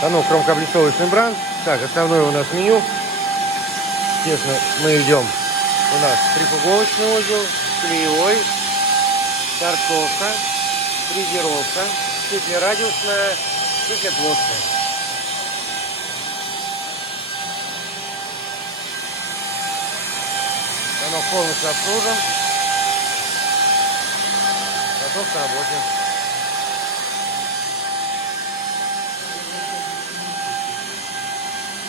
Станок хромкооблицовочный бранд. Так, основное у нас меню. Естественно, мы идем. У нас трифуговочный узел, клеевой, торцовка, фрезеровка, петля-радиусная, петля-плоская. Станок полностью обслужен. Готов к работе.